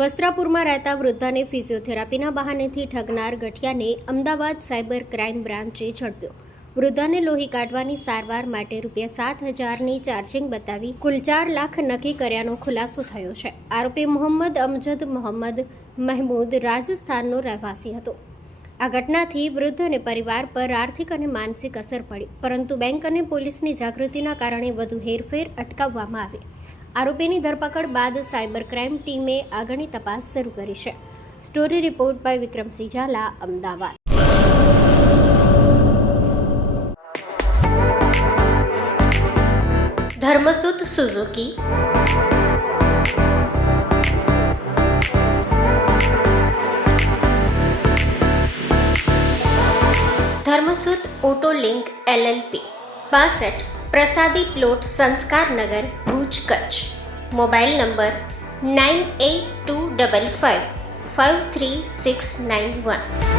વસ્ત્રાપુરમાં રહેતા વૃદ્ધાને ફિઝિયોથેરાપીના બહાનેથી ઠગનાર ગઠિયાને Ahmedabad cyber crime બ્રાન્ચે ઝડપ્યો. વૃદ્ધાને લોહી કાઢવાની સારવાર માટે ₹7,000ની ચાર્જિંગ બતાવી કુલ 4 લાખ નક્કી કર્યાનો ખુલાસો થયો છે. આરોપી મોહમ્મદ અમજદ મોહમ્મદ મહેમૂદ રાજસ્થાનનો રહેવાસી હતો. આ ઘટનાથી વૃદ્ધ અને પરિવાર પર આર્થિક અને માનસિક અસર પડી, પરંતુ બેંક અને પોલીસની જાગૃતિના કારણે વધુ હેરફેર અટકાવવામાં આવી. આરોપીની ધરપકડ બાદ સાયબર ક્રાઇમ ટીમે આગળની તપાસ શરૂ કરી છે. Story report by Vikramsinh Zala, Ahmedabad. Dharmasut Suzuki, Dharmasut auto link LLP, 62 પ્રસાદી પ્લોટ, સંસ્કાર નગર, ભુજ, કચ્છ. Mobile number 9825553691.